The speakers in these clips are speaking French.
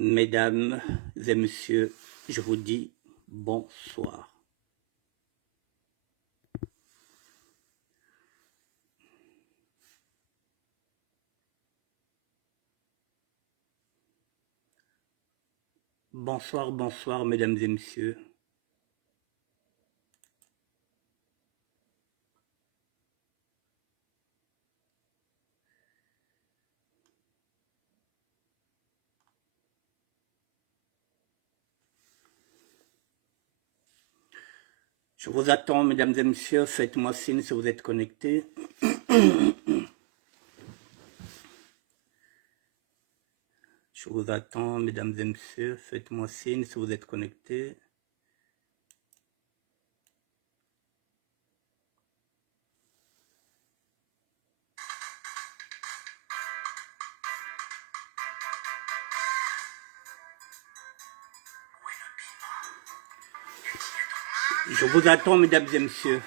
Mesdames et messieurs, je vous dis bonsoir. Bonsoir, bonsoir, mesdames et messieurs. Je vous attends, mesdames et messieurs, faites-moi signe si vous êtes connectés. Je vous attends, mesdames et messieurs, faites-moi signe si vous êtes connectés. Je vous attends, mesdames et messieurs.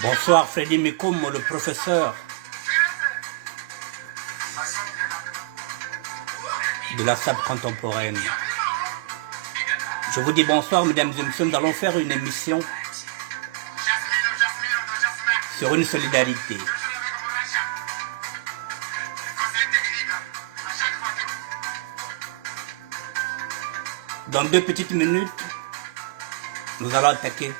Bonsoir Freddy Mikoum, le professeur de la SAP contemporaine. Je vous dis bonsoir mesdames et messieurs, nous allons faire une émission sur une solidarité. Dans 2 petites minutes, nous allons attaquer.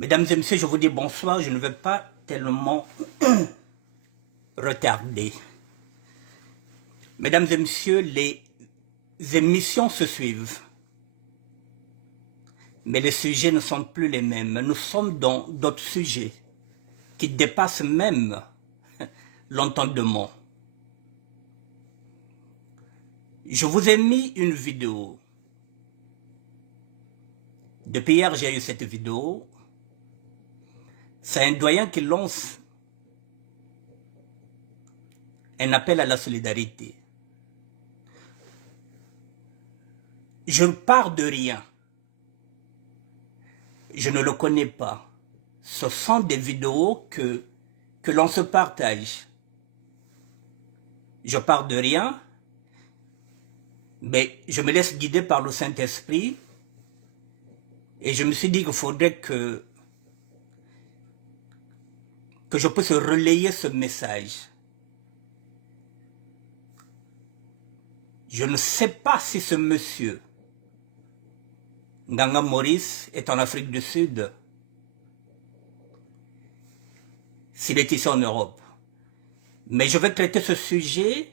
Mesdames et messieurs, je vous dis bonsoir, je ne vais pas tellement retarder. Mesdames et messieurs, les émissions se suivent, mais les sujets ne sont plus les mêmes. Nous sommes dans d'autres sujets qui dépassent même l'entendement. Je vous ai mis une vidéo. Depuis hier, j'ai eu cette vidéo. C'est un doyen qui lance un appel à la solidarité. Je pars de rien. Je ne le connais pas. Ce sont des vidéos que l'on se partage. Je pars de rien, mais je me laisse guider par le Saint-Esprit et je me suis dit qu'il faudrait que je puisse relayer ce message. Je ne sais pas si ce monsieur, Nganga Maurice, est en Afrique du Sud, s'il est ici en Europe. Mais je vais traiter ce sujet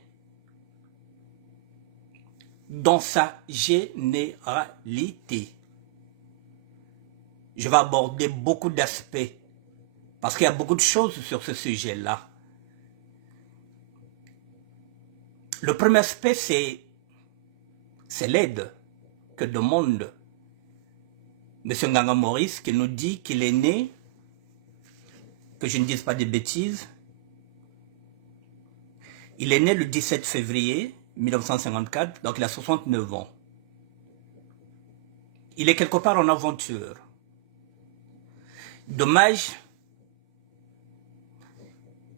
dans sa généralité. Je vais aborder beaucoup d'aspects, parce qu'il y a beaucoup de choses sur ce sujet-là. Le premier aspect, c'est l'aide que demande M. Nganga Maurice, qui nous dit qu'il est né, que je ne dise pas de bêtises, il est né le 17 février 1954, donc il a 69 ans. Il est quelque part en aventure. Dommage,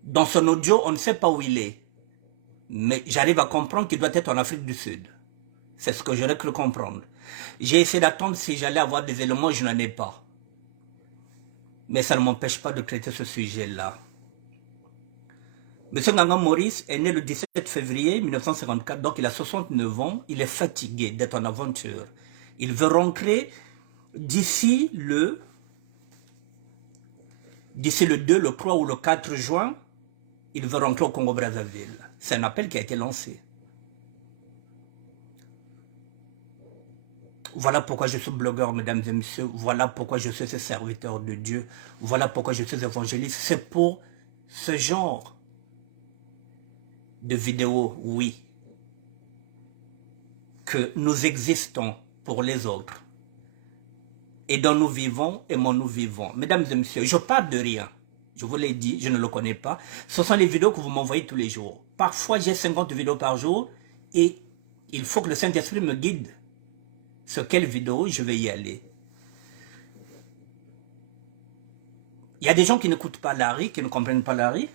dans son audio, on ne sait pas où il est. Mais j'arrive à comprendre qu'il doit être en Afrique du Sud. C'est ce que j'aurais cru comprendre. J'ai essayé d'attendre si j'allais avoir des éléments, je n'en ai pas. Mais ça ne m'empêche pas de traiter ce sujet-là. Monsieur Nganga Maurice est né le 17 février 1954, donc il a 69 ans. Il est fatigué d'être en aventure. Il veut rentrer d'ici le 2, le 3 ou le 4 juin. Il veut rentrer au Congo-Brazzaville. C'est un appel qui a été lancé. Voilà pourquoi je suis blogueur, mesdames et messieurs. Voilà pourquoi je suis ce serviteur de Dieu. Voilà pourquoi je suis évangéliste. C'est pour ce genre de vidéos, oui, que nous existons pour les autres. Et dont nous vivons, aimons nous vivons. Mesdames et messieurs, je parle de rien. Je vous l'ai dit, je ne le connais pas. Ce sont les vidéos que vous m'envoyez tous les jours. Parfois, j'ai 50 vidéos par jour et il faut que le Saint-Esprit me guide sur quelle vidéo je vais y aller. Il y a des gens qui n'écoutent pas Larry, qui ne comprennent pas Larry.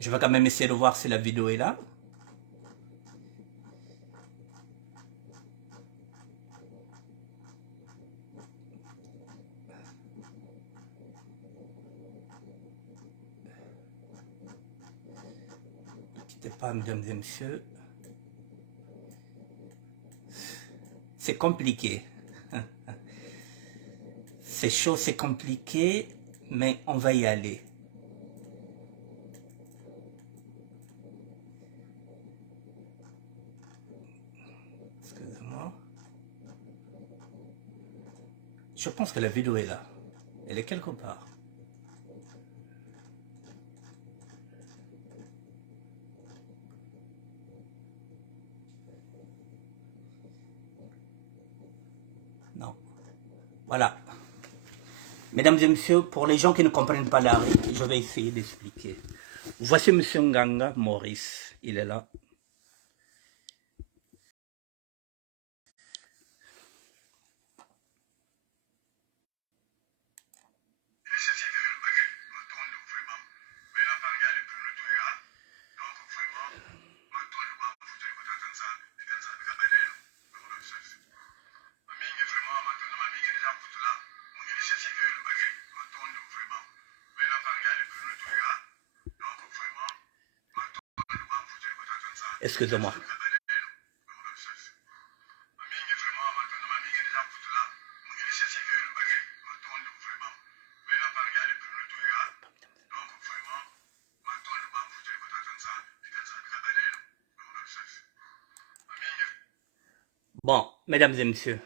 Je vais quand même essayer de voir si la vidéo est là. Ne quittez pas, mesdames et messieurs. C'est compliqué. C'est chaud, c'est compliqué, mais on va y aller. Excusez-moi. Je pense que la vidéo est là. Elle est quelque part. Non. Voilà. Mesdames et messieurs, pour les gens qui ne comprennent pas l'art, je vais essayer d'expliquer. Voici M. Nganga Maurice. Il est là. Excusez-moi. Bon, mesdames et messieurs.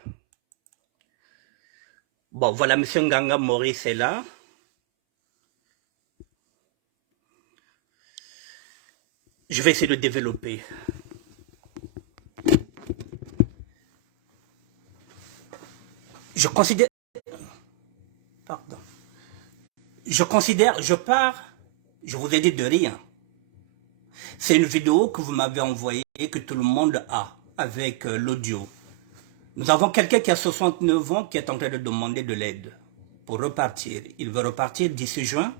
Bon, voilà, M. Nganga Maurice est là. Je vais essayer de développer. Je considère... Pardon. Je pars, je vous ai dit de rien. C'est une vidéo que vous m'avez envoyée et que tout le monde a avec l'audio. Nous avons quelqu'un qui a 69 ans qui est en train de demander de l'aide pour repartir. Il veut repartir d'ici juin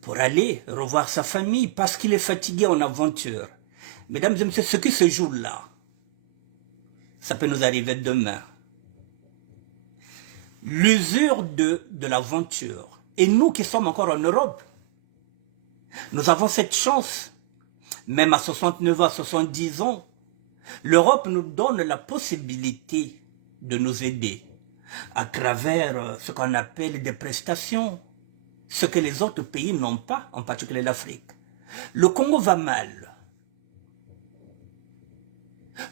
pour aller revoir sa famille parce qu'il est fatigué en aventure. Mesdames et messieurs, ce qui se joue là, ça peut nous arriver demain. L'usure de l'aventure. Et nous qui sommes encore en Europe, nous avons cette chance, même à 69 ans, à 70 ans, l'Europe nous donne la possibilité de nous aider à travers ce qu'on appelle des prestations, ce que les autres pays n'ont pas, en particulier l'Afrique. Le Congo va mal.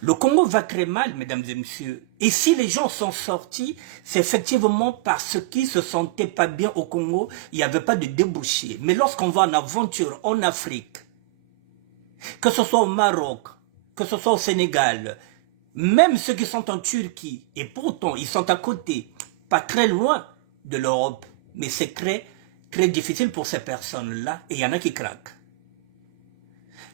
Le Congo va très mal, mesdames et messieurs. Et si les gens sont sortis, c'est effectivement parce qu'ils se sentaient pas bien au Congo, il n'y avait pas de débouché. Mais lorsqu'on va en aventure en Afrique, que ce soit au Maroc, que ce soit au Sénégal, même ceux qui sont en Turquie, et pourtant ils sont à côté, pas très loin de l'Europe, mais c'est très, très difficile pour ces personnes-là, et il y en a qui craquent.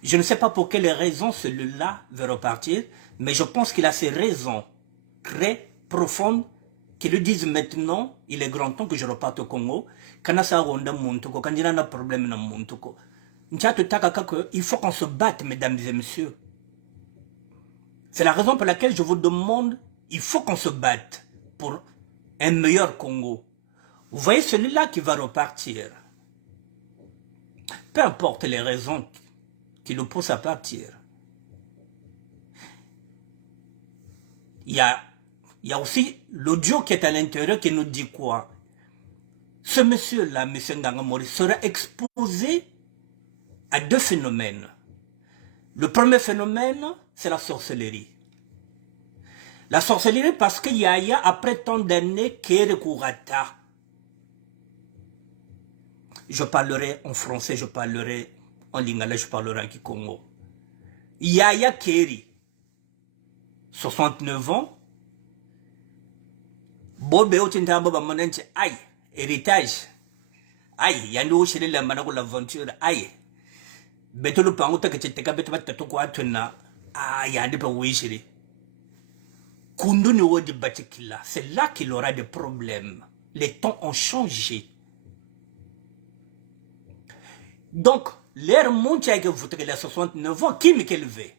Je ne sais pas pour quelles raisons celui-là veut repartir, Mais je pense qu'il a ses raisons très profondes qui lui disent maintenant, il est grand temps que je reparte au Congo. Quand il y a un problème dans mon il faut qu'on se batte, mesdames et messieurs. C'est la raison pour laquelle je vous demande, il faut qu'on se batte pour un meilleur Congo. Vous voyez celui-là qui va repartir. Peu importe les raisons qui le poussent à partir. Il y a aussi l'audio qui est à l'intérieur qui nous dit quoi? Ce monsieur-là, M. Nganga Maurice, sera exposé à deux phénomènes. Le premier phénomène, c'est la sorcellerie. La sorcellerie parce qu'il y a après tant d'années Kere Kurata. Je parlerai en français, je parlerai en lingala, je parlerai en kikongo. Yaya Keri, 69 ans. Bobe Otinta Boba Monenche, aïe, héritage. Aïe, Yando Chile la Manago l'aventure, aïe. Beto le Pangota que tu te capes de Toko Atuna, aïe, Yandi pa Wishiri. Kundu ni wodi Batikila, c'est là qu'il aura des problèmes. Les temps ont changé. Donc, l'air mondial que vous avez 69 ans, qui m'est élevé?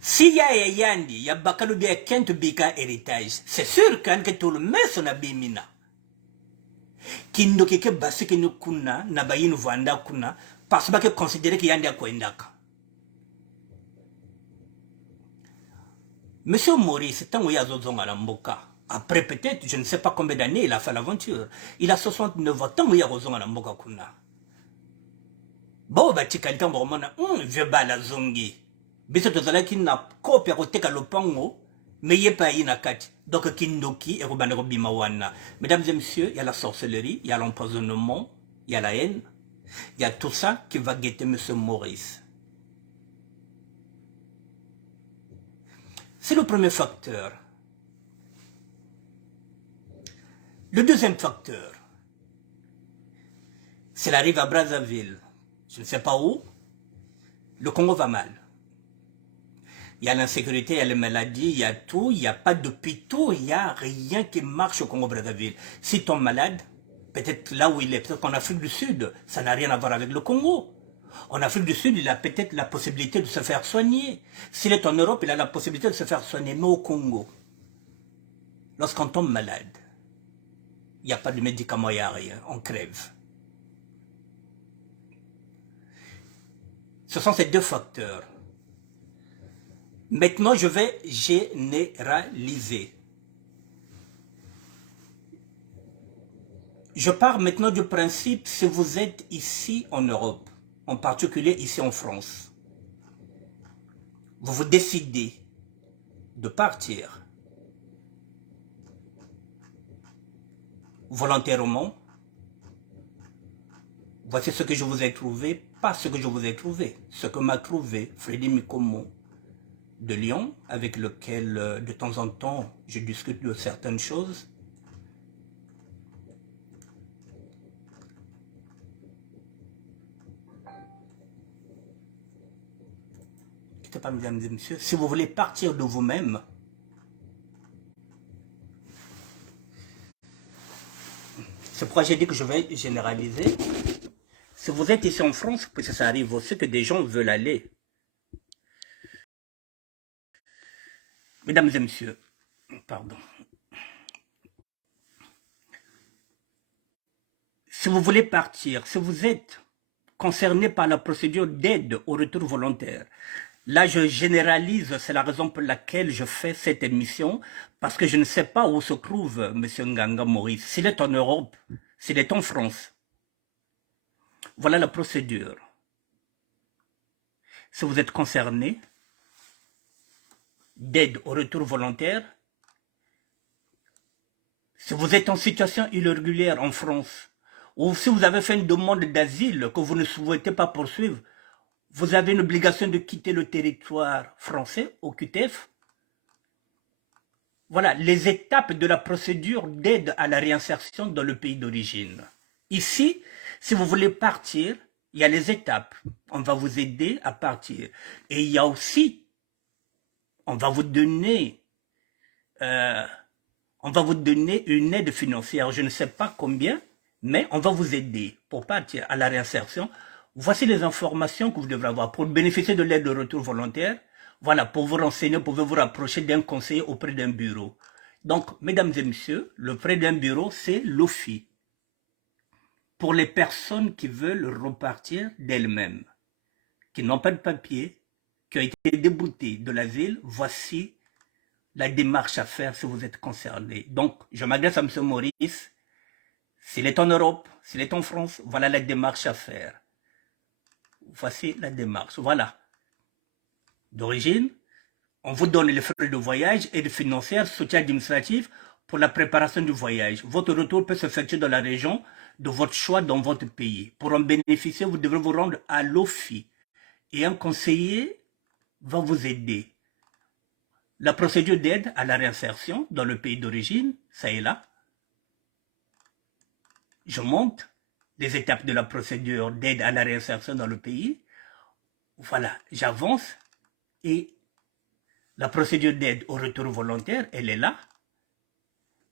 Si y a Yandi, il y a Bakaloubi à Kent Bika héritage, c'est sûr que tout le monde son abimina. Kindo keke basi que nous kuna, nabayin vanda kuna, parce que considérer qu'il y a un Kwendaka. Monsieur Maurice, tant qu'il y a Zozong à la Mboka, après peut-être, je ne sais pas combien d'années il a fait l'aventure, il a 69 ans, tant qu'il y a Zozong à la Mboka kuna. Bon, bah, tu quelqu'un vraiment, vieux bala zongi. Biso tozala ki na kopia koteka lopango, mais yé pas inakati. Donc kindoki et robanero bimawana. Mesdames et messieurs, il y a la sorcellerie, il y a l'empoisonnement, il y a la haine, il y a tout ça qui va guetter monsieur Maurice. C'est le premier facteur. Le deuxième facteur, c'est la rive à Brazzaville. Je ne sais pas où, le Congo va mal. Il y a l'insécurité, il y a les maladies, il y a tout, il n'y a pas d'hôpitaux, il n'y a rien qui marche au Congo-Brazzaville. Si tu es malade, peut-être là où il est, peut-être qu'en Afrique du Sud, ça n'a rien à voir avec le Congo. En Afrique du Sud, il a peut-être la possibilité de se faire soigner. S'il est en Europe, il a la possibilité de se faire soigner. Mais au Congo, lorsqu'on tombe malade, il n'y a pas de médicaments, il n'y a rien, on crève. Ce sont ces deux facteurs. Maintenant, je vais généraliser. Je pars maintenant du principe, si vous êtes ici en Europe, en particulier ici en France, vous vous décidez de partir volontairement. Voici ce que je vous ai trouvé, pas ce que je vous ai trouvé, ce que m'a trouvé Freddy Mikomo de Lyon, avec lequel de temps en temps je discute de certaines choses. Quittez pas, mesdames et messieurs, si vous voulez partir de vous-même, c'est pourquoi j'ai dit que je vais généraliser. Si vous êtes ici en France, parce que ça arrive aussi que des gens veulent aller. Mesdames et messieurs, pardon. Si vous voulez partir, si vous êtes concerné par la procédure d'aide au retour volontaire, là je généralise, c'est la raison pour laquelle je fais cette émission, parce que je ne sais pas où se trouve M. Nganga Maurice. S'il est en Europe, s'il est en France, voilà la procédure. Si vous êtes concerné d'aide au retour volontaire, si vous êtes en situation irrégulière en France, ou si vous avez fait une demande d'asile que vous ne souhaitez pas poursuivre, vous avez une obligation de quitter le territoire français au QTF. Voilà les étapes de la procédure d'aide à la réinsertion dans le pays d'origine. Ici, si vous voulez partir, il y a les étapes. On va vous aider à partir. Et il y a aussi on va vous donner, une aide financière, je ne sais pas combien, mais on va vous aider pour partir à la réinsertion. Voici les informations que vous devrez avoir pour bénéficier de l'aide de retour volontaire. Voilà, pour vous renseigner, vous pouvez vous rapprocher d'un conseiller auprès d'un bureau. Donc, mesdames et messieurs, le près d'un bureau, c'est l'OFI. Pour les personnes qui veulent repartir d'elles-mêmes, qui n'ont pas de papier, qui ont été déboutées de l'asile, voici la démarche à faire si vous êtes concerné. Donc, je m'adresse à M. Maurice. S'il est en Europe, s'il est en France, voilà la démarche à faire. Voici la démarche. Voilà. D'origine, on vous donne les frais de voyage, aide financière, soutien administratif pour la préparation du voyage. Votre retour peut s'effectuer dans la région de votre choix dans votre pays. Pour en bénéficier, vous devrez vous rendre à l'OFI et un conseiller va vous aider. La procédure d'aide à la réinsertion dans le pays d'origine, ça est là. Je monte les étapes de la procédure d'aide à la réinsertion dans le pays. Voilà, j'avance et la procédure d'aide au retour volontaire, elle est là.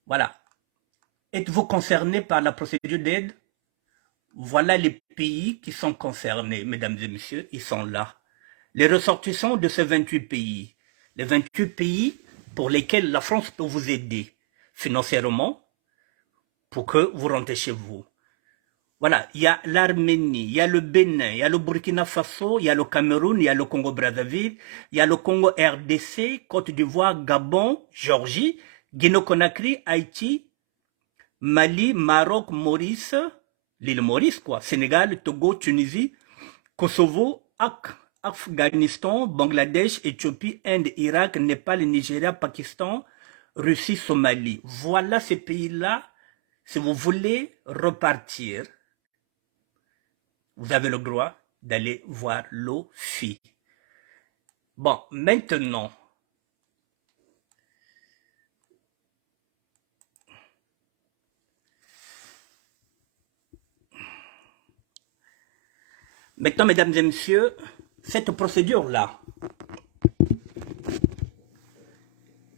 Voilà. Êtes-vous concerné par la procédure d'aide? Voilà les pays qui sont concernés, mesdames et messieurs, ils sont là. Les ressortissants de ces 28 pays. Les 28 pays pour lesquels la France peut vous aider financièrement pour que vous rentrez chez vous. Voilà, il y a l'Arménie, il y a le Bénin, il y a le Burkina Faso, il y a le Cameroun, il y a le Congo-Brazzaville, il y a le Congo RDC, Côte d'Ivoire, Gabon, Géorgie, Guinée-Conakry, Haïti, Mali, Maroc, Maurice, l'île Maurice quoi, Sénégal, Togo, Tunisie, Kosovo, Afghanistan, Bangladesh, Éthiopie, Inde, Irak, Népal, Nigeria, Pakistan, Russie, Somalie. Voilà ces pays-là. Si vous voulez repartir, vous avez le droit d'aller voir l'OFI. Bon, maintenant, mesdames et messieurs, cette procédure-là,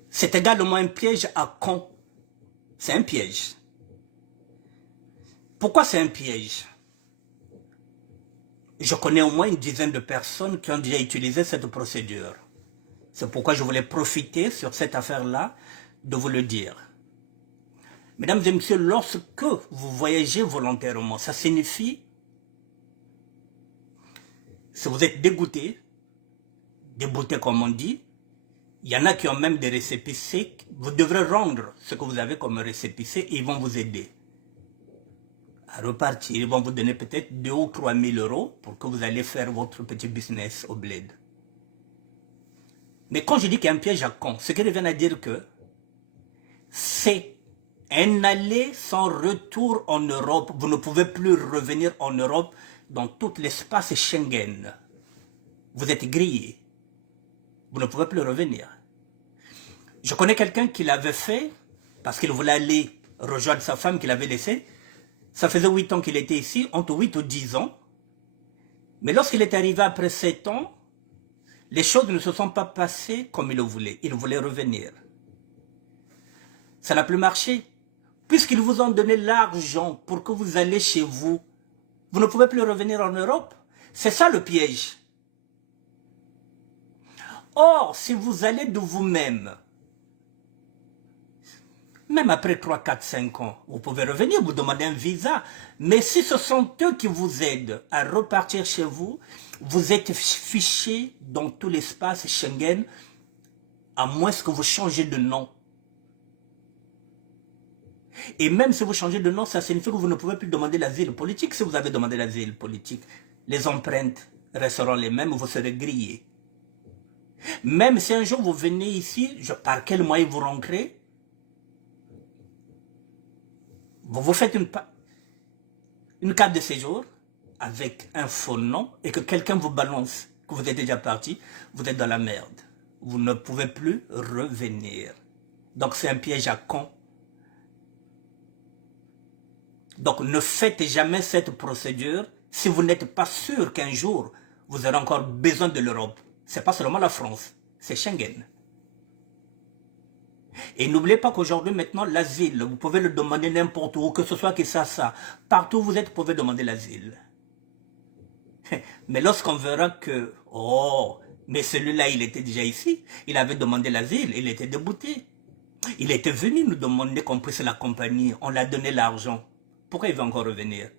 c'est également un piège à con. C'est un piège. Pourquoi c'est un piège? Je connais au moins une dizaine de personnes qui ont déjà utilisé cette procédure. C'est pourquoi je voulais profiter sur cette affaire-là de vous le dire. Mesdames et messieurs, lorsque vous voyagez volontairement, ça signifie, si vous êtes dégoûté comme on dit, il y en a qui ont même des récépissés, vous devrez rendre ce que vous avez comme récépissé et ils vont vous aider à repartir. Ils vont vous donner peut-être 2 ou 3 000 euros pour que vous allez faire votre petit business au bled. Mais quand je dis qu'il y a un piège à con, ce qui revient à dire que c'est un aller sans retour en Europe. Vous ne pouvez plus revenir en Europe dans tout l'espace Schengen. Vous êtes grillé. Vous ne pouvez plus revenir. Je connais quelqu'un qui l'avait fait parce qu'il voulait aller rejoindre sa femme qu'il avait laissée. Ça faisait 8 ans qu'il était ici, entre 8 ou 10 ans. Mais lorsqu'il est arrivé après 7 ans, les choses ne se sont pas passées comme il le voulait. Il voulait revenir. Ça n'a plus marché. Puisqu'ils vous ont donné l'argent pour que vous alliez chez vous, vous ne pouvez plus revenir en Europe. C'est ça le piège. Or, si vous allez de vous-même, même après 3, 4, 5 ans, vous pouvez revenir, vous demander un visa. Mais si ce sont eux qui vous aident à repartir chez vous, vous êtes fiché dans tout l'espace Schengen, à moins que vous changez de nom. Et même si vous changez de nom, ça signifie que vous ne pouvez plus demander l'asile politique. Si vous avez demandé l'asile politique, les empreintes resteront les mêmes, vous serez grillé. Même si un jour vous venez ici, par quel moyen vous rentrez, vous faites une carte de séjour avec un faux nom et que quelqu'un vous balance, que vous êtes déjà parti, vous êtes dans la merde. Vous ne pouvez plus revenir. Donc c'est un piège à con. Donc ne faites jamais cette procédure si vous n'êtes pas sûr qu'un jour vous aurez encore besoin de l'Europe. Ce n'est pas seulement la France, c'est Schengen. Et n'oubliez pas qu'aujourd'hui, maintenant, l'asile, vous pouvez le demander n'importe où, que ce soit ça. Partout où vous êtes, vous pouvez demander l'asile. Mais lorsqu'on verra que, oh, mais celui-là, il était déjà ici, il avait demandé l'asile, il était débouté. Il était venu nous demander qu'on puisse l'accompagner, on l'a donné l'argent. Pourquoi il va encore revenir?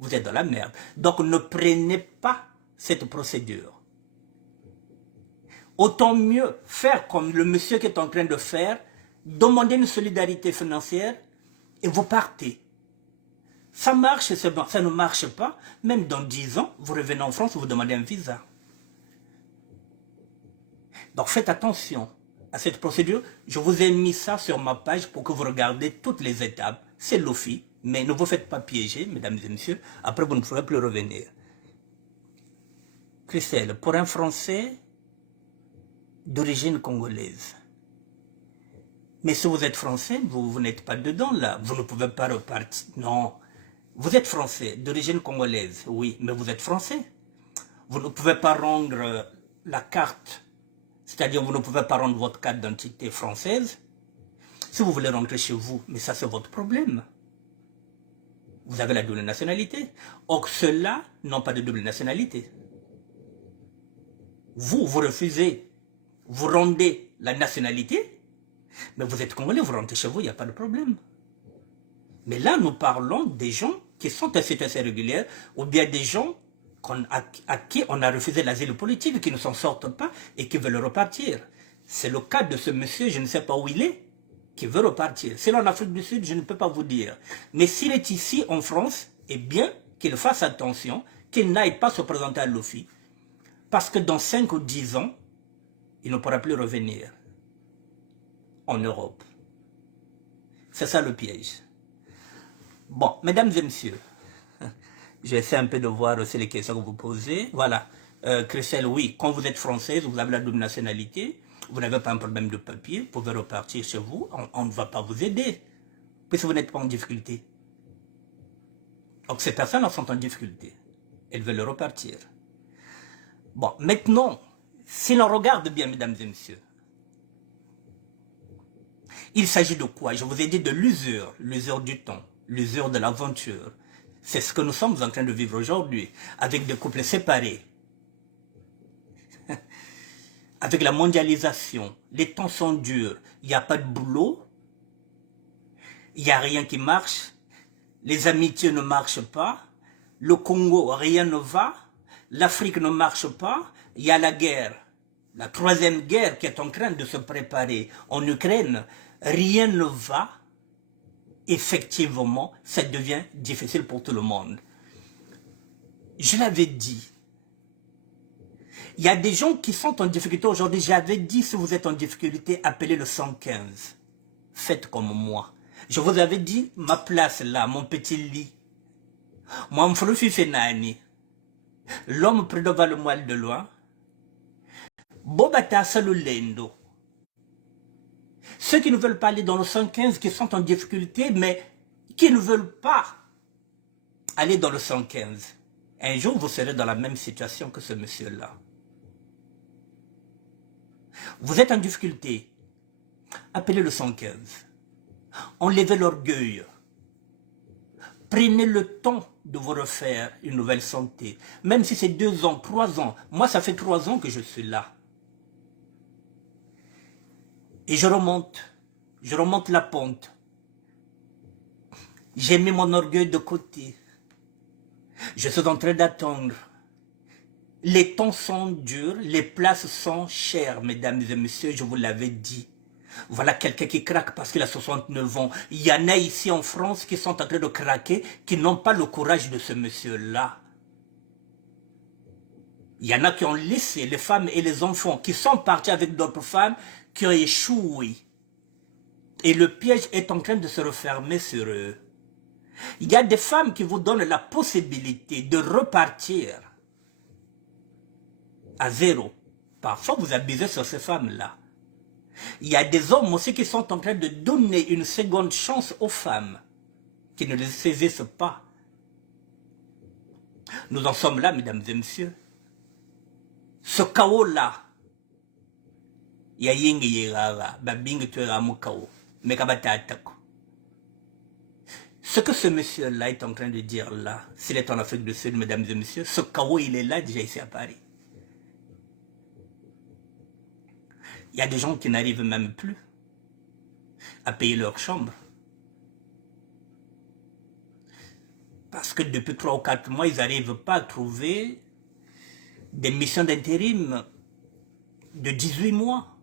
Vous êtes dans la merde. Donc ne prenez pas cette procédure. Autant mieux faire comme le monsieur qui est en train de faire, demander une solidarité financière et vous partez. Ça marche, c'est bon. Ça ne marche pas. Même dans 10 ans, vous revenez en France, vous demandez un visa. Donc faites attention à cette procédure. Je vous ai mis ça sur ma page pour que vous regardiez toutes les étapes. C'est l'OFI, mais ne vous faites pas piéger, mesdames et messieurs. Après, vous ne pourrez plus revenir. Christelle, pour un Français d'origine congolaise, mais si vous êtes Français, vous n'êtes pas dedans là. Vous ne pouvez pas repartir. Non. Vous êtes Français, d'origine congolaise, oui, mais vous êtes Français. Vous ne pouvez pas rendre la carte, c'est-à-dire vous ne pouvez pas rendre votre carte d'identité française. Si vous voulez rentrer chez vous, mais ça c'est votre problème. Vous avez la double nationalité. Or ceux-là n'ont pas de double nationalité. Vous refusez, vous rendez la nationalité, mais vous êtes congolais, vous rentrez chez vous, il n'y a pas de problème. Mais là, nous parlons des gens qui sont en situation régulière ou bien des gens à qui on a refusé l'asile politique, qui ne s'en sortent pas et qui veulent repartir. C'est le cas de ce monsieur, je ne sais pas où il est, qui veut repartir. S'il est en Afrique du Sud, je ne peux pas vous dire. Mais s'il est ici en France, eh bien, qu'il fasse attention, qu'il n'aille pas se présenter à l'OFI. Parce que dans 5 ou 10 ans, il ne pourra plus revenir en Europe. C'est ça le piège. Bon, mesdames et messieurs, j'essaie un peu de voir aussi les questions que vous posez. Voilà, Christelle, oui, quand vous êtes française, vous avez la double nationalité, vous n'avez pas un problème de papier, vous pouvez repartir chez vous, on ne va pas vous aider, puisque vous n'êtes pas en difficulté. Donc ces personnes sont en difficulté, elles veulent repartir. Bon, maintenant, si l'on regarde bien, mesdames et messieurs, il s'agit de quoi? Je vous ai dit de l'usure du temps, l'usure de l'aventure. C'est ce que nous sommes en train de vivre aujourd'hui, avec des couples séparés. Avec la mondialisation, les temps sont durs, il n'y a pas de boulot, il n'y a rien qui marche, les amitiés ne marchent pas, le Congo, rien ne va, l'Afrique ne marche pas, il y a la guerre, la troisième guerre qui est en train de se préparer en Ukraine, rien ne va. Effectivement, ça devient difficile pour tout le monde. Je l'avais dit. Il y a des gens qui sont en difficulté aujourd'hui. J'avais dit, si vous êtes en difficulté, appelez le 115. Faites comme moi. Je vous avais dit, ma place là, mon petit lit. Moi, je suis Fenani. L'homme près devant le moelle de loin. Bobata Salulendo. Ceux qui ne veulent pas aller dans le 115, qui sont en difficulté, mais qui ne veulent pas aller dans le 115. Un jour, vous serez dans la même situation que ce monsieur-là. Vous êtes en difficulté. Appelez le 115. Enlevez l'orgueil. Prenez le temps de vous refaire une nouvelle santé. Même si c'est 2 ans, 3 ans. Moi, ça fait 3 ans que je suis là. Et je remonte la pente. J'ai mis mon orgueil de côté. Je suis en train d'attendre. Les temps sont durs, les places sont chères, mesdames et messieurs, je vous l'avais dit. Voilà quelqu'un qui craque parce qu'il a 69 ans. Il y en a ici en France qui sont en train de craquer, qui n'ont pas le courage de ce monsieur-là. Il y en a qui ont laissé les femmes et les enfants, qui sont partis avec d'autres femmes, qui ont échoué. Et le piège est en train de se refermer sur eux. Il y a des femmes qui vous donnent la possibilité de repartir à zéro. Parfois, vous abusez sur ces femmes-là. Il y a des hommes aussi qui sont en train de donner une seconde chance aux femmes qui ne les saisissent pas. Nous en sommes là, mesdames et messieurs. Ce chaos-là, ya yingi yegara babingi tuera mukao mekabata atako. Ce que ce monsieur-là est en train de dire là, s'il est en Afrique du Sud, mesdames et messieurs, ce chaos, il est là déjà ici à Paris. Il y a des gens qui n'arrivent même plus à payer leur chambre. Parce que depuis 3 ou 4 mois, ils n'arrivent pas à trouver des missions d'intérim de 18 mois.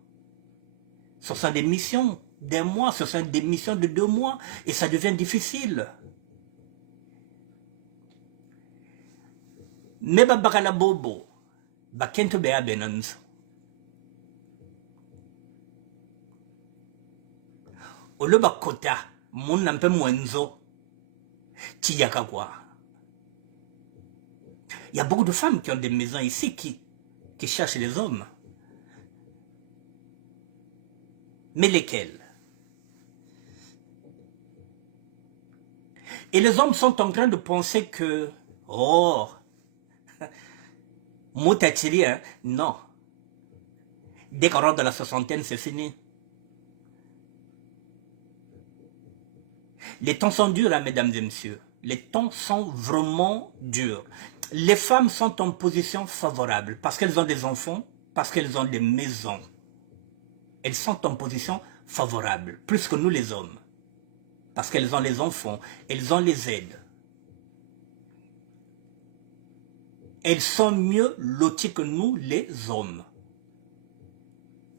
Ce sont des missions d'1 mois, ce sont des missions de 2 mois, et ça devient difficile. Mais bakala bobo, bakento bea benanzo. Olo bakota, mon nampe mwenzo, tiyaka quoi. Il y a beaucoup de femmes qui ont des maisons ici qui cherchent les hommes. Mais lesquelles? Et les hommes sont en train de penser que, oh, Moutachiri, hein? Non. Dès qu'on rentre dans la soixantaine, c'est fini. Les temps sont durs, hein, mesdames et messieurs. Les temps sont vraiment durs. Les femmes sont en position favorable parce qu'elles ont des enfants, parce qu'elles ont des maisons. Elles sont en position favorable, plus que nous les hommes. Parce qu'elles ont les enfants, elles ont les aides. Elles sont mieux loties que nous les hommes.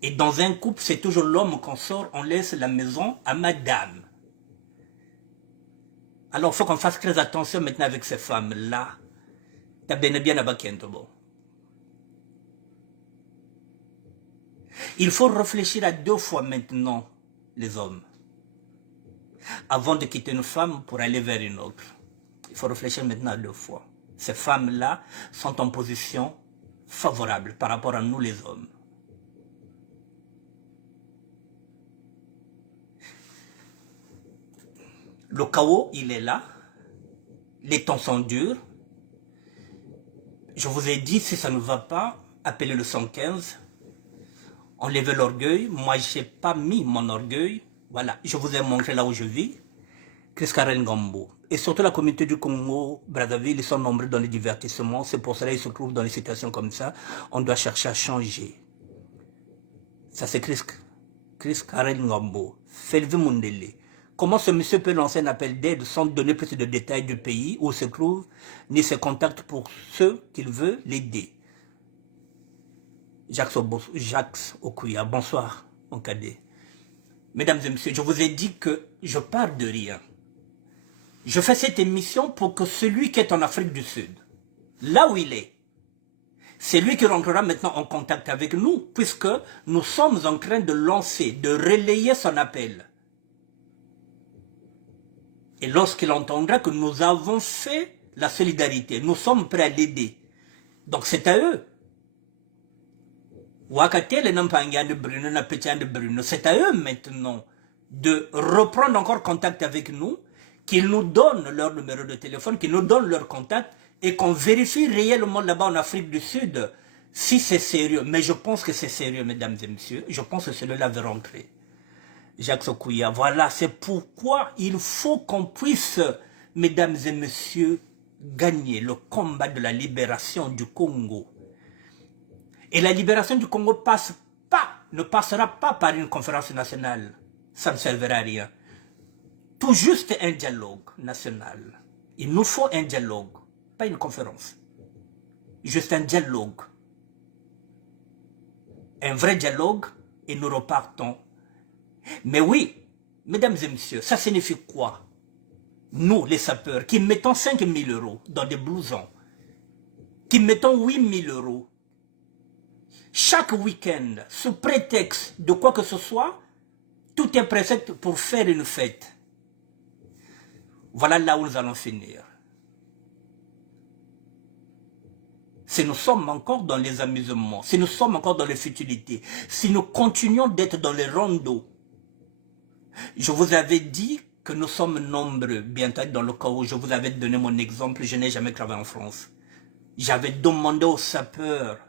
Et dans un couple, c'est toujours l'homme qu'on sort, on laisse la maison à madame. Alors il faut qu'on fasse très attention maintenant avec ces femmes-là. Il faut réfléchir à 2 fois maintenant, les hommes. Avant de quitter une femme pour aller vers une autre. Il faut réfléchir maintenant à 2 fois. Ces femmes-là sont en position favorable par rapport à nous les hommes. Le chaos, il est là. Les temps sont durs. Je vous ai dit, si ça ne va pas, appelez le 115. Enlevez l'orgueil. Moi, je n'ai pas mis mon orgueil. Voilà, je vous ai montré là où je vis. Chris Karen Gambo. Et surtout la communauté du Congo, Brazzaville, ils sont nombreux dans les divertissements. C'est pour cela qu'ils se trouvent dans des situations comme ça. On doit chercher à changer. Ça, c'est Chris Karen Gambo. Felve Mundele. Comment ce monsieur peut lancer un appel d'aide sans donner plus de détails du pays où il se trouve, ni ses contacts pour ceux qu'il veut l'aider? Jacques Okuya, bonsoir, mon cadet. Mesdames et messieurs, je vous ai dit que je pars de rien. Je fais cette émission pour que celui qui est en Afrique du Sud, là où il est, c'est lui qui rentrera maintenant en contact avec nous, puisque nous sommes en train de lancer, de relayer son appel. Et lorsqu'il entendra que nous avons fait la solidarité, nous sommes prêts à l'aider. Donc c'est à eux. C'est à eux maintenant de reprendre encore contact avec nous, qu'ils nous donnent leur numéro de téléphone, qu'ils nous donnent leur contact et qu'on vérifie réellement là-bas en Afrique du Sud si c'est sérieux. Mais je pense que c'est sérieux, mesdames et messieurs. Je pense que celui-là va rentrer. Jacques Sokuya, voilà, c'est pourquoi il faut qu'on puisse, mesdames et messieurs, gagner le combat de la libération du Congo. Et la libération du Congo ne passera pas par une conférence nationale. Ça ne servira à rien. Tout juste un dialogue national. Il nous faut un dialogue, pas une conférence. Juste un dialogue. Un vrai dialogue et nous repartons. Mais oui, mesdames et messieurs, ça signifie quoi? Nous, les sapeurs, qui mettons 5 000 € dans des blousons, qui mettons 8 000 € chaque week-end, sous prétexte de quoi que ce soit, tout est prêt pour faire une fête. Voilà là où nous allons finir. Si nous sommes encore dans les amusements, si nous sommes encore dans les futilités, si nous continuons d'être dans les rondeaux, je vous avais dit que nous sommes nombreux, bientôt dans le cas où je vous avais donné mon exemple, je n'ai jamais travaillé en France. J'avais demandé aux sapeurs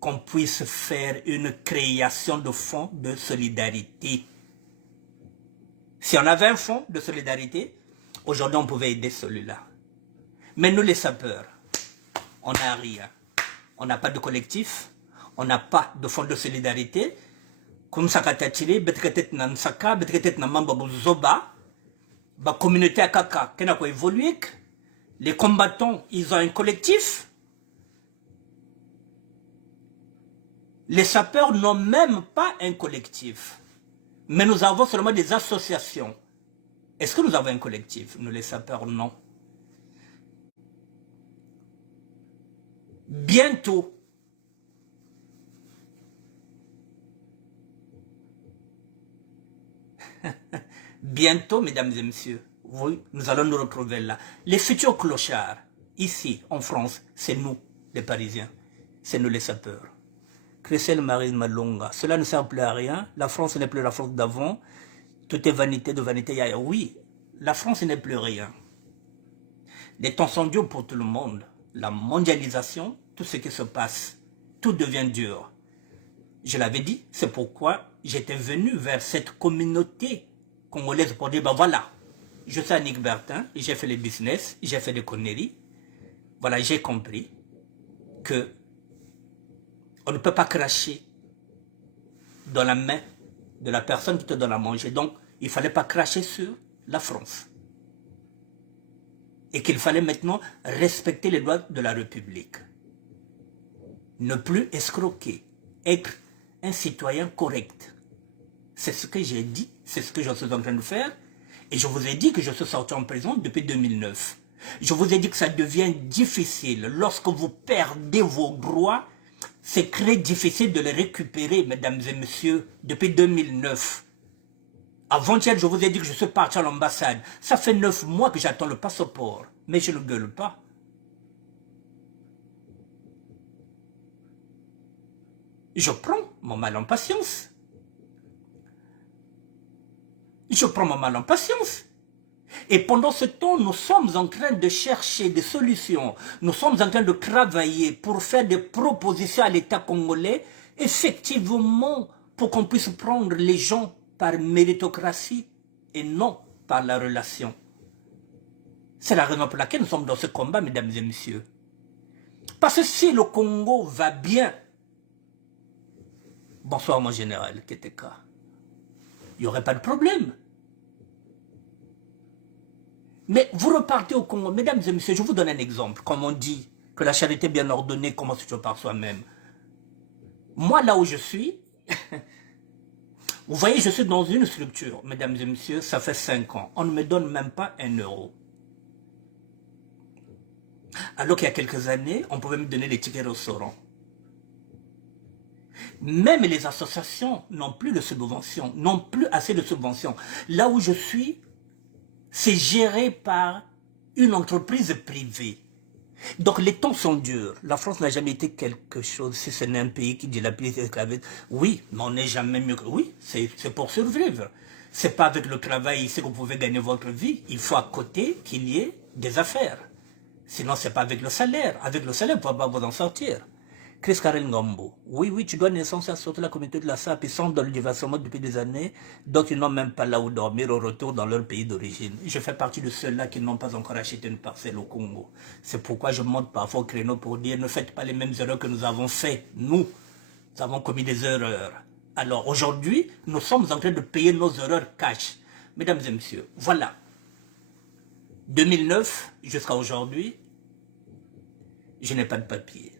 qu'on puisse faire une création de fonds de solidarité. Si on avait un fonds de solidarité, aujourd'hui on pouvait aider celui-là. Mais nous les sapeurs, on n'a rien. On n'a pas de collectif, on n'a pas de fonds de solidarité. Comme ça, peut-être Nansaka, peut-être Namamba Zoba, la communauté à Kaka, qui n'a évolué. Les combattants, ils ont un collectif. Les sapeurs n'ont même pas un collectif. Mais nous avons seulement des associations. Est-ce que nous avons un collectif? Nous, les sapeurs, non. Bientôt, bientôt, mesdames et messieurs, oui, nous allons nous retrouver là. Les futurs clochards, ici, en France, c'est nous, les Parisiens. C'est nous, les sapeurs. Christelle Marie Malonga, cela ne sert plus à rien. La France n'est plus la France d'avant. Tout est vanité de vanité. Oui, la France n'est plus rien. Les temps sont durs pour tout le monde. La mondialisation, tout ce qui se passe, tout devient dur. Je l'avais dit, c'est pourquoi j'étais venu vers cette communauté congolaise pour dire, ben voilà, je suis Annick Bertin, j'ai fait les business, j'ai fait des conneries. Voilà, j'ai compris que on ne peut pas cracher dans la main de la personne qui te donne à manger. Donc, il ne fallait pas cracher sur la France. Et qu'il fallait maintenant respecter les lois de la République. Ne plus escroquer. Être un citoyen correct. C'est ce que j'ai dit, c'est ce que je suis en train de faire. Et je vous ai dit que je suis sorti en prison depuis 2009. Je vous ai dit que ça devient difficile. Lorsque vous perdez vos droits, c'est très difficile de les récupérer, mesdames et messieurs, depuis 2009. Avant-hier, je vous ai dit que je suis parti à l'ambassade. Ça fait 9 mois que j'attends le passeport. Mais je ne gueule pas. Je prends mon mal en patience. Je prends mon mal en patience. Et pendant ce temps, nous sommes en train de chercher des solutions. Nous sommes en train de travailler pour faire des propositions à l'État congolais, effectivement, pour qu'on puisse prendre les gens par méritocratie et non par la relation. C'est la raison pour laquelle nous sommes dans ce combat, mesdames et messieurs. Parce que si le Congo va bien, bonsoir mon général Keteka, il n'y aurait pas de problème. Mais vous repartez au Congo, mesdames et messieurs, je vous donne un exemple. Comme on dit que la charité bien ordonnée commence toujours par soi-même. Moi, là où je suis, vous voyez, je suis dans une structure, mesdames et messieurs, ça fait 5 ans. On ne me donne même pas 1 euro. Alors qu'il y a quelques années, on pouvait me donner des tickets restaurants. Même les associations n'ont plus de subventions, n'ont plus assez de subventions. Là où je suis, c'est géré par une entreprise privée. Donc les temps sont durs. La France n'a jamais été quelque chose, si ce n'est un pays qui dilapide l'esclavage. Oui, mais on n'est jamais mieux que... Oui, c'est pour survivre. C'est pas avec le travail ici que vous pouvez gagner votre vie. Il faut à côté qu'il y ait des affaires. Sinon, c'est pas avec le salaire. Avec le salaire, vous ne pouvez pas vous en sortir. Chris Karel Ngombo. Oui, oui, tu dois naissance à sortir la communauté de la SAP. Ils sont dans le déversement depuis des années. Donc, ils n'ont même pas là où dormir au retour dans leur pays d'origine. Je fais partie de ceux-là qui n'ont pas encore acheté une parcelle au Congo. C'est pourquoi je monte parfois au créneau pour dire ne faites pas les mêmes erreurs que nous avons fait. Nous avons commis des erreurs. Alors, aujourd'hui, nous sommes en train de payer nos erreurs cash. Mesdames et messieurs, voilà. 2009 jusqu'à aujourd'hui, je n'ai pas de papier.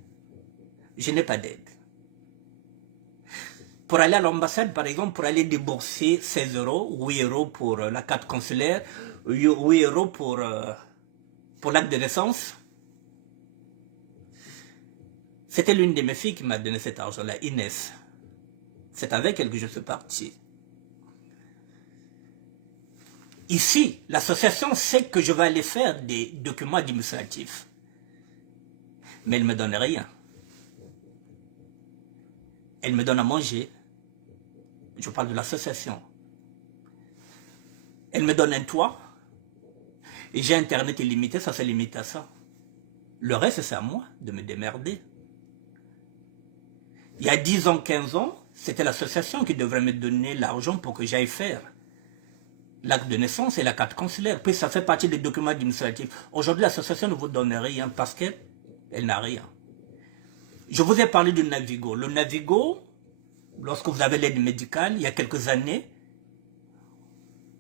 Je n'ai pas d'aide. Pour aller à l'ambassade, par exemple, pour aller débourser 16 euros, 8 euros pour la carte consulaire, 8 euros pour l'acte de naissance, c'était l'une de mes filles qui m'a donné cet argent-là, Inès. C'est avec elle que je suis parti. Ici, l'association sait que je vais aller faire des documents administratifs. Mais elle ne me donne rien. Elle me donne à manger. Je parle de l'association. Elle me donne un toit. Et j'ai Internet illimité, ça se limite à ça. Le reste, c'est à moi de me démerder. Il y a 10 ans, 15 ans, c'était l'association qui devrait me donner l'argent pour que j'aille faire l'acte de naissance et la carte consulaire. Puis ça fait partie des documents administratifs. Aujourd'hui, l'association ne vous donne rien parce qu'elle n'a rien. Je vous ai parlé du Navigo. Le Navigo, lorsque vous avez l'aide médicale, il y a quelques années,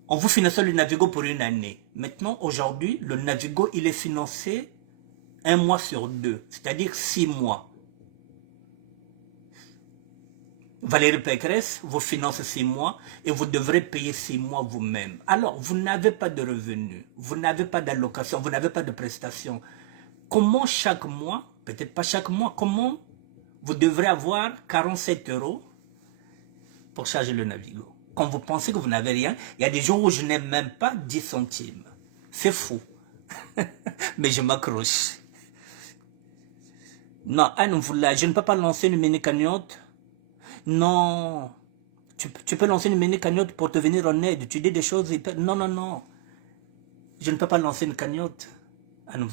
on vous finançait le Navigo pour une année. Maintenant, aujourd'hui, le Navigo, il est financé 1 mois sur 2, c'est-à-dire 6 mois. Valérie Pécresse vous finance 6 mois et vous devrez payer 6 mois vous-même. Alors, vous n'avez pas de revenus, vous n'avez pas d'allocation, vous n'avez pas de prestations. Comment chaque mois, peut-être pas chaque mois, comment vous devrez avoir 47 € pour charger le Navigo? Quand vous pensez que vous n'avez rien, il y a des jours où je n'ai même pas 10 centimes. C'est fou. Mais je m'accroche. Non, Anne, je ne peux pas lancer une mini-cagnotte. Non. Tu peux lancer une mini-cagnotte pour te venir en aide. Tu dis des choses hyper... Non, non, non. Je ne peux pas lancer une cagnotte. Anne,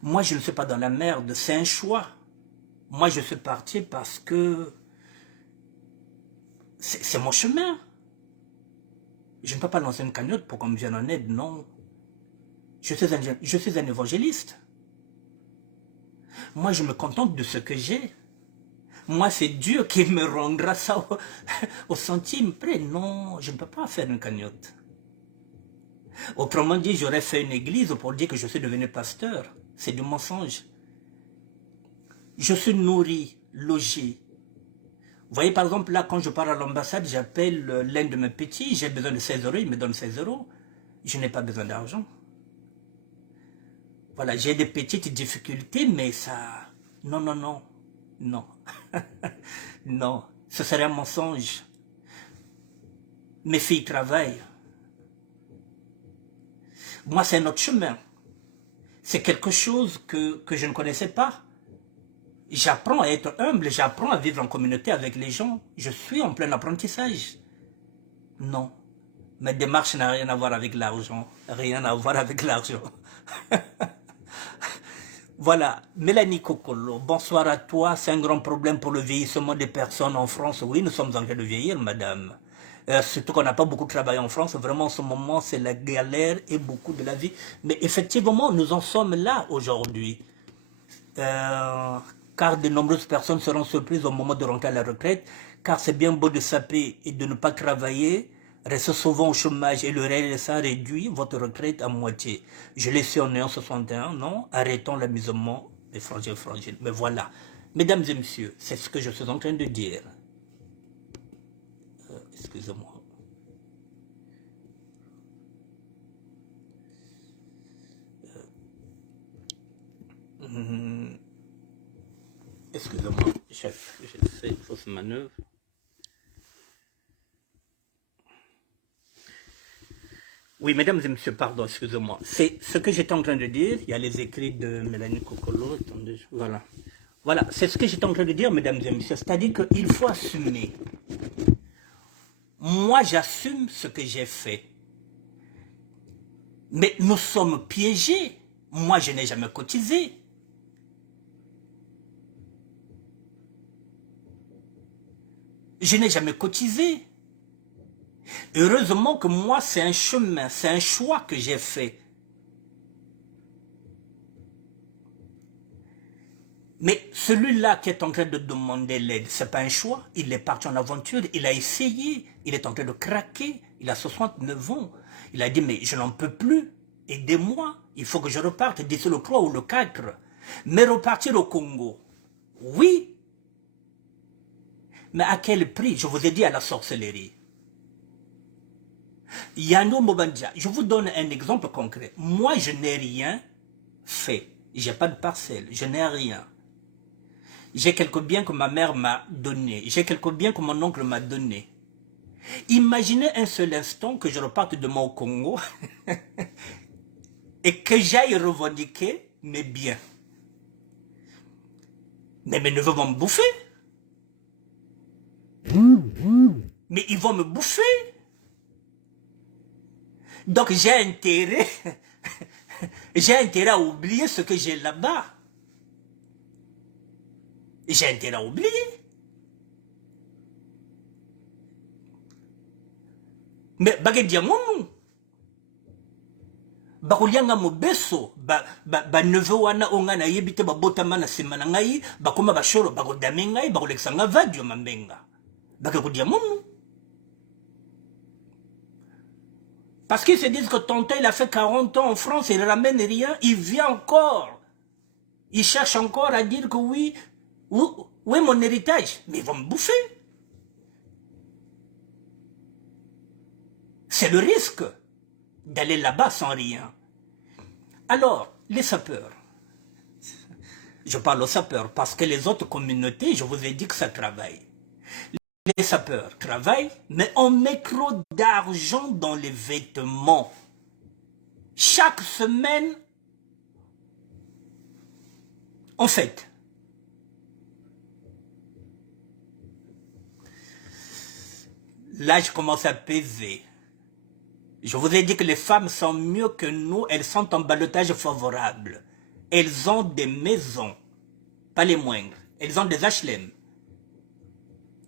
moi, je ne suis pas dans la merde. C'est un choix. Moi, je suis parti parce que... C'est mon chemin. Je ne peux pas lancer une cagnotte pour qu'on me vienne en aide, non. Je suis un évangéliste. Moi, je me contente de ce que j'ai. Moi, c'est Dieu qui me rendra ça au centime près. Non, je ne peux pas faire une cagnotte. Autrement dit, j'aurais fait une église pour dire que je suis devenu pasteur. C'est du mensonge. Je suis nourri, logé. Vous voyez, par exemple, là, quand je pars à l'ambassade, j'appelle l'un de mes petits, j'ai besoin de 16 €, il me donne 16 €. Je n'ai pas besoin d'argent. Voilà, j'ai des petites difficultés, mais ça... Non, non, non. Non. Non. Ce serait un mensonge. Mes filles travaillent. Moi, c'est un autre chemin. C'est quelque chose que je ne connaissais pas. J'apprends à être humble, j'apprends à vivre en communauté avec les gens. Je suis en plein apprentissage. Non. Ma démarche n'a rien à voir avec l'argent. Rien à voir avec l'argent. Voilà, Mélanie Kokolo, bonsoir à toi. C'est un grand problème pour le vieillissement des personnes en France. Oui, nous sommes en train de vieillir, madame. Surtout qu'on n'a pas beaucoup travaillé en France. Vraiment, en ce moment, c'est la galère et beaucoup de la vie. Mais effectivement, nous en sommes là aujourd'hui. Car de nombreuses personnes seront surprises au moment de rentrer à la retraite, car c'est bien beau de saper et de ne pas travailler, rester souvent au chômage et le RSA réduit votre retraite à moitié. Je l'ai su en ayant 61, non? Arrêtons l'amusement des frangins frangines. Mais voilà, mesdames et messieurs, c'est ce que je suis en train de dire. Excusez-moi. Excusez-moi, chef, j'ai fait une fausse manœuvre. Oui, mesdames et messieurs, pardon, excusez-moi. C'est ce que j'étais en train de dire. Il y a les écrits de Mélanie Kokolo. Attendez, voilà. Voilà, c'est ce que j'étais en train de dire, mesdames et messieurs. C'est-à-dire qu'il faut assumer. Moi, j'assume ce que j'ai fait. Mais nous sommes piégés. Moi, je n'ai jamais cotisé. Je n'ai jamais cotisé. Heureusement que moi, c'est un chemin, c'est un choix que j'ai fait. Mais celui-là qui est en train de demander l'aide, ce n'est pas un choix. Il est parti en aventure, il a essayé, il est en train de craquer. Il a 69 ans. Il a dit, mais je n'en peux plus. Aidez-moi, il faut que je reparte d'ici le 3 ou le 4. Mais repartir au Congo, oui. Mais à quel prix? Je vous ai dit à la sorcellerie. Yano Mobandja, je vous donne un exemple concret. Moi, je n'ai rien fait. Je n'ai pas de parcelle, je n'ai rien. J'ai quelques biens que ma mère m'a donné. J'ai quelques biens que mon oncle m'a donné. Imaginez un seul instant que je reparte demain au Congo et que j'aille revendiquer mes biens. Mais mes neveux vont me bouffer. Mais ils vont me bouffer. Donc j'ai intérêt à oublier ce que j'ai là-bas. J'ai intérêt à oublier. Mais bagay diamonu. Bakulianga mobeso ba neveu wana onga na yebite ba botama na semana ngai bakoma ba shoro bakodame ngai bakolexanga vadio mambenga bakakudia momu parce qu'ils se disent que tonton il a fait 40 ans en France il ramène rien il vient encore il cherche encore à dire que oui où est mon héritage mais ils vont me bouffer c'est le risque d'aller là-bas sans rien. Alors, les sapeurs, je parle aux sapeurs parce que les autres communautés, je vous ai dit que ça travaille. Les sapeurs travaillent, mais on met trop d'argent dans les vêtements. Chaque semaine, en fait, là je commence à peser. Je vous ai dit que les femmes sont mieux que nous, elles sont en ballottage favorable. Elles ont des maisons, pas les moindres. Elles ont des HLM.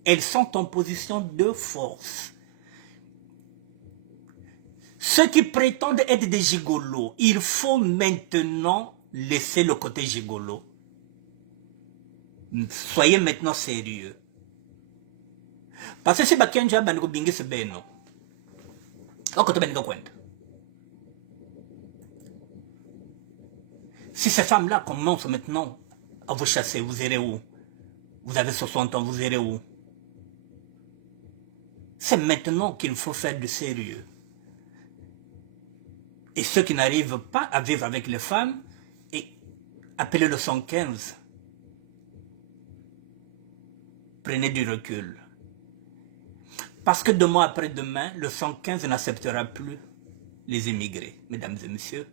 Elles sont en position de force. Ceux qui prétendent être des gigolos, il faut maintenant laisser le côté gigolo. Soyez maintenant sérieux. Parce que c'est Bakenja Bango se beno. Si ces femmes-là commencent maintenant à vous chasser, vous irez où? Vous avez 60 ans, vous irez où? C'est maintenant qu'il faut faire du sérieux. Et ceux qui n'arrivent pas à vivre avec les femmes, appelez le 115. Prenez du recul. Parce que demain après-demain, le 115 n'acceptera plus les immigrés, mesdames et messieurs.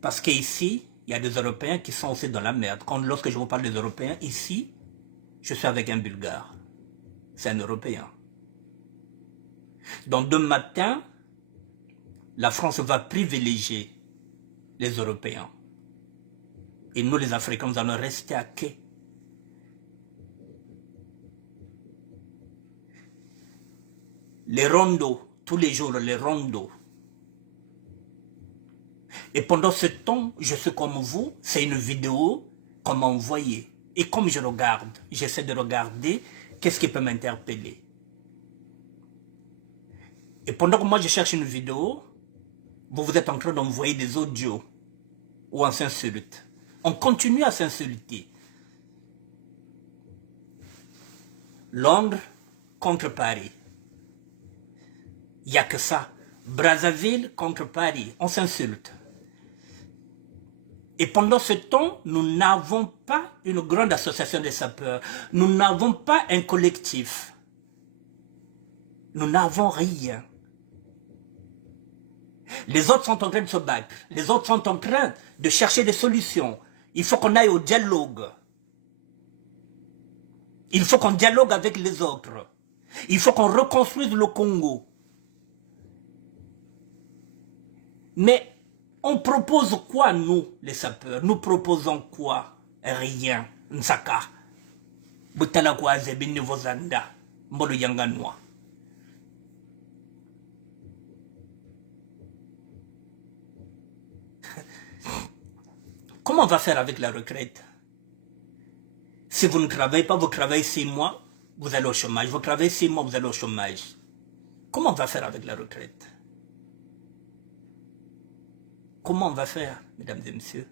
Parce qu'ici, il y a des Européens qui sont aussi dans la merde. Lorsque je vous parle des Européens, ici, je suis avec un Bulgare. C'est un Européen. Donc demain matin, la France va privilégier les Européens. Et nous, les Africains, nous allons rester à quai. Les rondos, tous les jours, les rondos. Et pendant ce temps, je suis comme vous, c'est une vidéo qu'on m'a envoyée. Et comme je regarde, j'essaie de regarder qu'est-ce qui peut m'interpeller. Et pendant que moi je cherche une vidéo, vous êtes en train d'envoyer des audios où on s'insulte. On continue à s'insulter. Londres contre Paris. Il n'y a que ça. Brazzaville contre Paris. On s'insulte. Et pendant ce temps, nous n'avons pas une grande association de sapeurs. Nous n'avons pas un collectif. Nous n'avons rien. Les autres sont en train de se battre. Les autres sont en train de chercher des solutions. Il faut qu'on aille au dialogue. Il faut qu'on dialogue avec les autres. Il faut qu'on reconstruise le Congo. Mais on propose quoi, nous, les sapeurs? Nous proposons quoi? Rien. Nsaka. Butala kwa zebini vozanda. Mbolo yanganwa. Comment on va faire avec la retraite? Si vous ne travaillez pas, vous travaillez 6 mois, vous allez au chômage. Vous travaillez 6 mois, vous allez au chômage. Comment on va faire avec la retraite? Comment on va faire, mesdames et messieurs?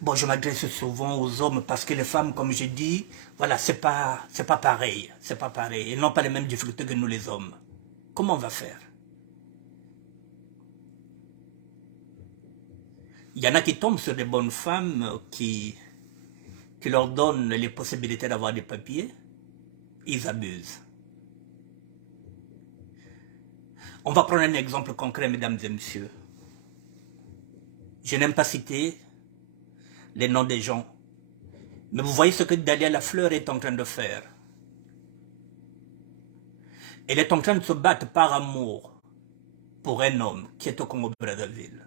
Bon, je m'adresse souvent aux hommes parce que les femmes, comme je dis, voilà, c'est pas pareil. C'est pas pareil. Ils n'ont pas les mêmes difficultés que nous, les hommes. Comment on va faire? Il y en a qui tombent sur des bonnes femmes qui leur donnent les possibilités d'avoir des papiers. Ils abusent. On va prendre un exemple concret, mesdames et messieurs. Je n'aime pas citer les noms des gens. Mais vous voyez ce que Dalia Lafleur est en train de faire. Elle est en train de se battre par amour pour un homme qui est au Congo-Brazzaville.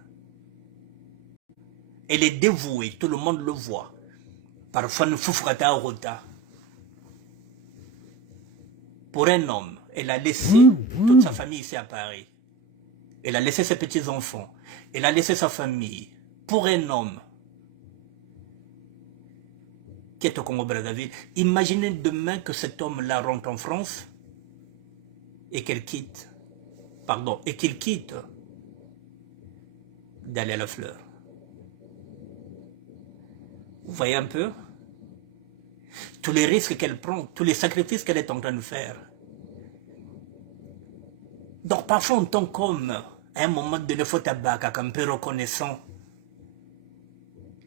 Elle est dévouée, tout le monde le voit. Parfois, nous foufrata au rota. Pour un homme, elle a laissé toute sa famille ici à Paris. Elle a laissé ses petits-enfants. Elle a laissé sa famille pour un homme qui est au Congo-Brazzaville. Imaginez demain que cet homme-là rentre en France et qu'elle quitte, pardon, et qu'il quitte d'aller à la fleur. Vous voyez un peu tous les risques qu'elle prend, tous les sacrifices qu'elle est en train de faire. Donc parfois en tant qu'homme, à un moment donné, il faut être un peu reconnaissant.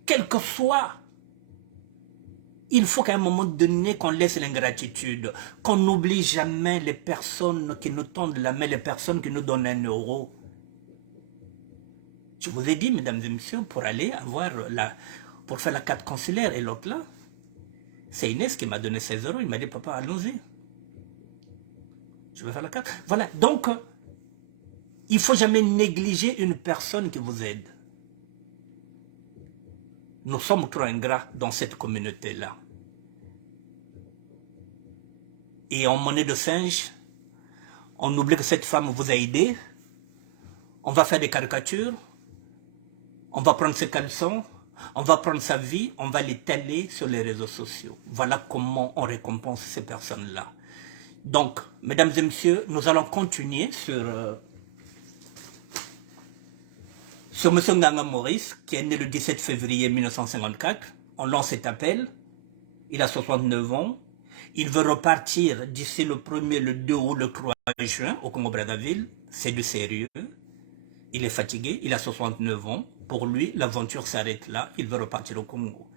Quel que soit, il faut qu'à un moment donné qu'on laisse l'ingratitude, qu'on n'oublie jamais les personnes qui nous tendent la main, les personnes qui nous donnent 1 euro. Je vous ai dit, mesdames et messieurs, pour aller avoir pour faire la carte consulaire et l'autre là, c'est Inès qui m'a donné 16 euros. Il m'a dit, papa, allons-y. Je vais faire la carte. Voilà, donc, il ne faut jamais négliger une personne qui vous aide. Nous sommes trop ingrats dans cette communauté-là. Et en monnaie de singe, on oublie que cette femme vous a aidé. On va faire des caricatures. On va prendre ses caleçons. On va prendre sa vie. On va l'étaler sur les réseaux sociaux. Voilà comment on récompense ces personnes-là. Donc, mesdames et messieurs, nous allons continuer sur M. Nganga Maurice, qui est né le 17 février 1954. On lance cet appel. Il a 69 ans. Il veut repartir d'ici le 1er, le 2 ou le 3 juin au Congo-Brazzaville. C'est du sérieux. Il est fatigué. Il a 69 ans. Pour lui, l'aventure s'arrête là. Il veut repartir au Congo.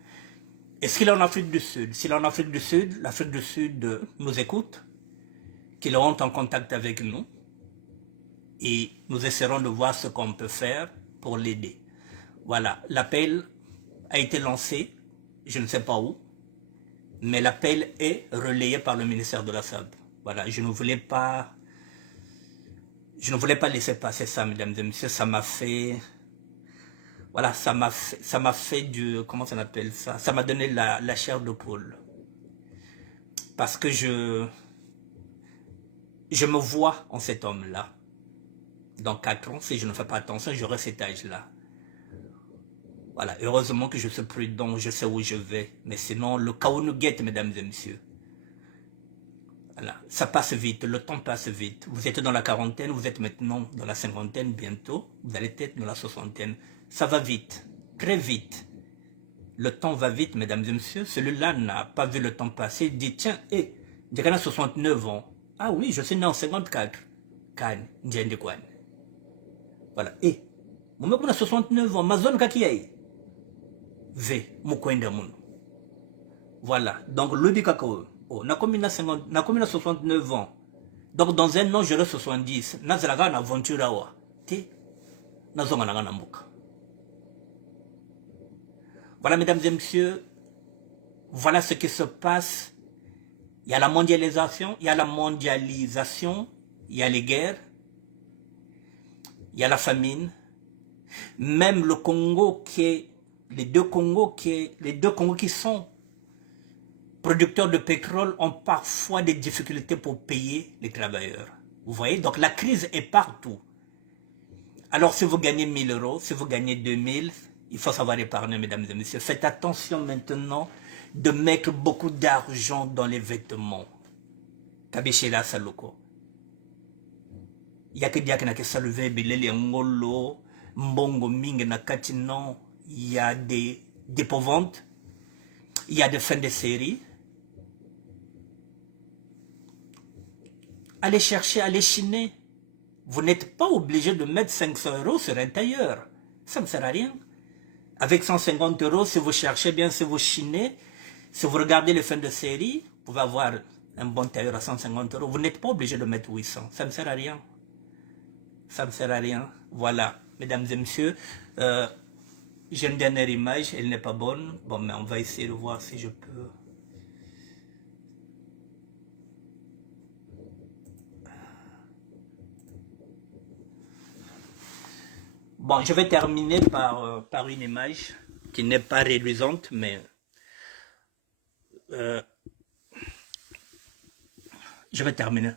Est-ce qu'il est en Afrique du Sud? S'il est en Afrique du Sud, l'Afrique du Sud nous écoute, qu'il rentre en contact avec nous et nous essaierons de voir ce qu'on peut faire pour l'aider. Voilà, l'appel a été lancé, je ne sais pas où, mais l'appel est relayé par le ministère de la SAB. Voilà, je ne voulais pas laisser passer ça, mesdames et messieurs. Ça m'a fait, voilà, ça m'a fait du, comment ça appelle ça? Ça m'a donné la chair de poule. Parce que je me vois en cet homme-là. Dans 4 ans, si je ne fais pas attention, j'aurai cet âge-là. Voilà, heureusement que je suis prudent, je sais où je vais. Mais sinon, le chaos nous guette, mesdames et messieurs. Voilà, ça passe vite, le temps passe vite. Vous êtes dans la quarantaine, vous êtes maintenant dans la cinquantaine, bientôt, vous allez être dans la soixantaine. Ça va vite, très vite. Le temps va vite, mesdames et messieurs. Celui-là n'a pas vu le temps passer. Il dit, tiens, j'ai 69 ans. Ah oui, je suis né en 54. Kan, Ndjende Kwan. Voilà, mon mec, on a 69 ans, ma zone kakiaï. V, Mukwenda Moun. Voilà, donc le Bikako, na comme 69 ans. Donc dans un an, j'aurai 70. Nazalaga na aventure awa. Ti, nazonga na mbuka. Voilà, mesdames et messieurs, voilà ce qui se passe. Il y a la mondialisation, il y a les guerres, il y a la famine. Même le Congo les deux Congos qui sont producteurs de pétrole ont parfois des difficultés pour payer les travailleurs. Vous voyez, donc la crise est partout. Alors si vous gagnez 1000 euros, si vous gagnez 2000, il faut savoir épargner, mesdames et messieurs. Faites attention maintenant de mettre beaucoup d'argent dans les vêtements. Kabeshela Saloko. Il y a que des gens qui salvent Belele Ngolo, Mbongo Ming Nakati, non. Il y a des dépôts-ventes, il y a des fins de série. Allez chercher, allez chiner. Vous n'êtes pas obligé de mettre 500 euros sur un tailleur. Ça ne sert à rien. Avec 150 euros, si vous cherchez bien, si vous chinez, si vous regardez les fins de série, vous pouvez avoir un bon tailleur à 150 euros. Vous n'êtes pas obligé de mettre 800. Ça ne sert à rien. Ça ne sert à rien. Voilà, mesdames et messieurs. J'ai une dernière image, elle n'est pas bonne. Bon, mais on va essayer de voir si je peux. Bon, je vais terminer par une image qui n'est pas réduisante, mais je vais terminer.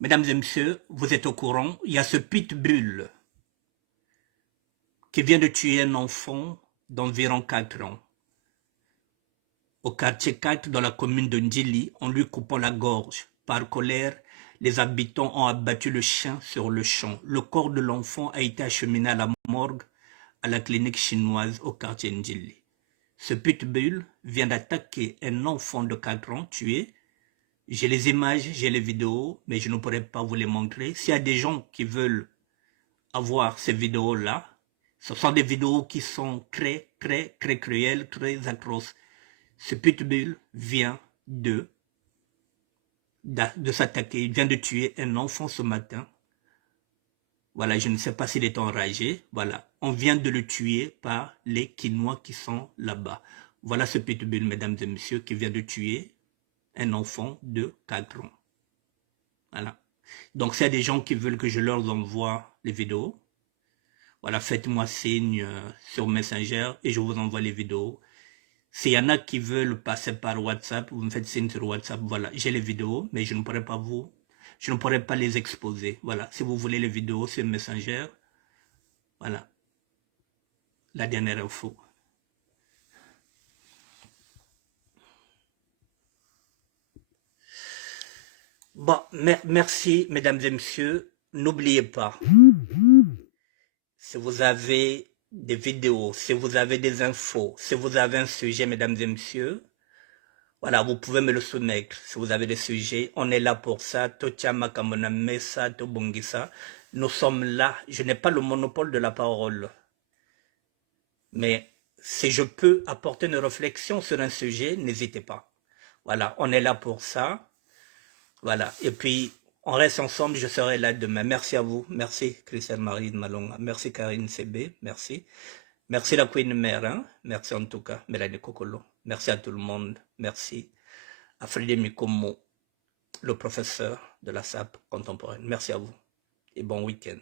Mesdames et messieurs, vous êtes au courant, il y a ce pitbull qui vient de tuer un enfant d'environ 4 ans. Au quartier 4 dans la commune de Ndjili, en lui coupant la gorge. Par colère, les habitants ont abattu le chien sur le champ. Le corps de l'enfant a été acheminé à la morgue à la clinique chinoise au quartier Ndjili. Ce pitbull vient d'attaquer un enfant de 4 ans tué. J'ai les images, j'ai les vidéos, mais je ne pourrais pas vous les montrer. S'il y a des gens qui veulent avoir ces vidéos-là, ce sont des vidéos qui sont très cruelles, très atroces. Ce pitbull vient de s'attaquer, il vient de tuer un enfant ce matin. Voilà, je ne sais pas s'il est enragé. Voilà, on vient de le tuer par les Quinois qui sont là-bas. Voilà ce pitbull, mesdames et messieurs, qui vient de tuer un enfant de 4 ans. Voilà. Donc, s'il y a des gens qui veulent que je leur envoie les vidéos, voilà, faites-moi signe sur Messenger et je vous envoie les vidéos. S'il y en a qui veulent passer par WhatsApp, vous me faites signe sur WhatsApp, voilà, j'ai les vidéos, mais je ne pourrais pas les exposer. Voilà, si vous voulez les vidéos sur Messenger, voilà, la dernière info. Bon, merci, mesdames et messieurs. N'oubliez pas, si vous avez des vidéos, si vous avez des infos, si vous avez un sujet, mesdames et messieurs, voilà, vous pouvez me le soumettre. Si vous avez des sujets, on est là pour ça. Nous sommes là. Je n'ai pas le monopole de la parole. Mais si je peux apporter une réflexion sur un sujet, n'hésitez pas. Voilà, on est là pour ça. Voilà, et puis on reste ensemble, je serai là demain. Merci à vous, merci Christiane Marie de Malonga, merci Karine CB, merci. Merci la Queen Mère, hein? Merci en tout cas, Mélanie Kokolo. Merci à tout le monde, merci à Frédéric Mikomo, le professeur de la SAP contemporaine. Merci à vous et bon week-end.